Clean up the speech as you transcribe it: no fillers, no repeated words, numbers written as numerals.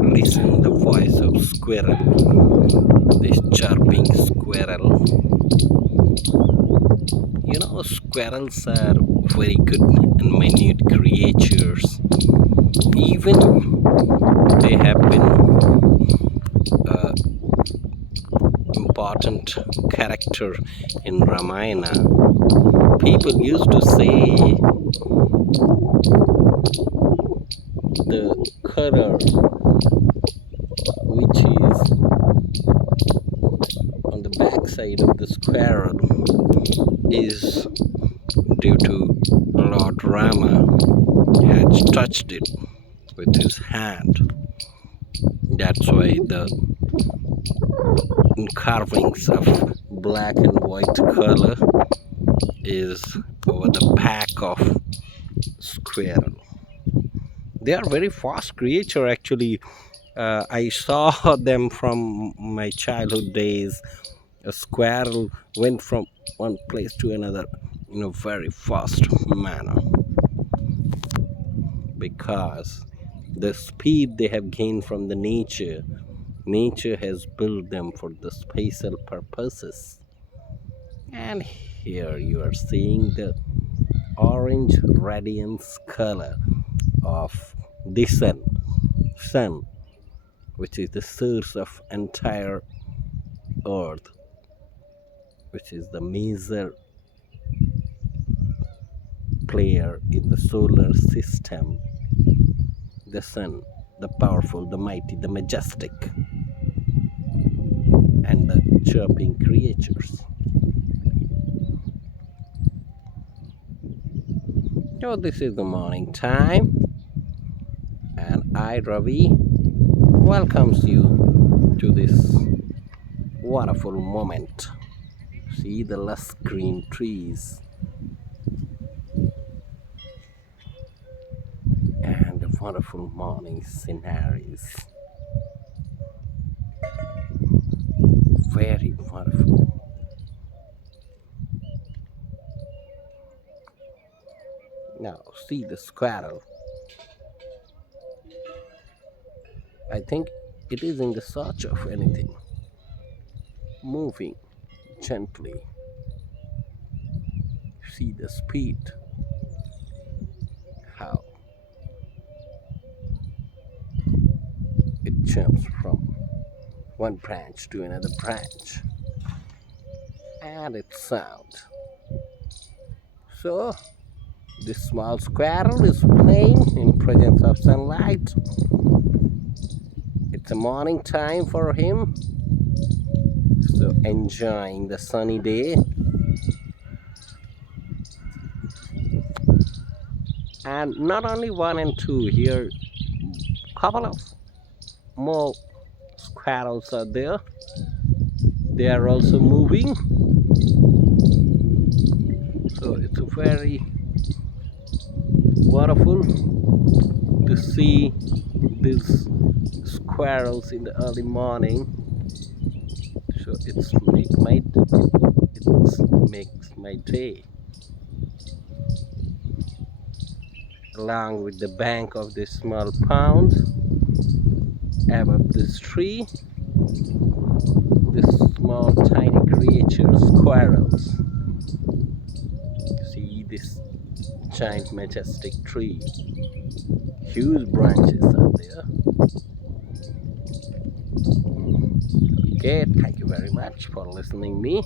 Listen the voice of squirrel, this chirping squirrel. Squirrels are very good and minute creatures. Even they have been important character in Ramayana. People used to say the color which is on the backside of the squirrel is due to Lord Rama had touched it with his hand. That's why the carvings of black and white color is over the back of squirrel. They are very fast creature actually. I saw them from my childhood days. A squirrel went from one place to another in a very fast manner because the speed they have gained from the nature has built them for the spatial purposes. And here you are seeing the orange radiance color of the sun, which is the source of entire earth, which is the major player in the solar system. The sun, the powerful, the mighty, the majestic, and the chirping creatures. So this is the morning time, and I, Ravi, welcomes you to this wonderful moment. See the lush green trees and the wonderful morning sceneries. Very wonderful. Now see the squirrel. I think it is in the search of anything, moving gently. See the speed, how it jumps from one branch to another branch, and its sound. So this small squirrel is playing in presence of sunlight. It's a morning time for him, so enjoying the sunny day. And not only one and two, here couple of more squirrels are there. They are also moving, so it's very wonderful to see these squirrels in the early morning. So it makes my day. Along with the bank of this small pond, above this tree, this small tiny creature, squirrels. See this giant majestic tree. Huge branches are there. Okay, thank you very much for listening me.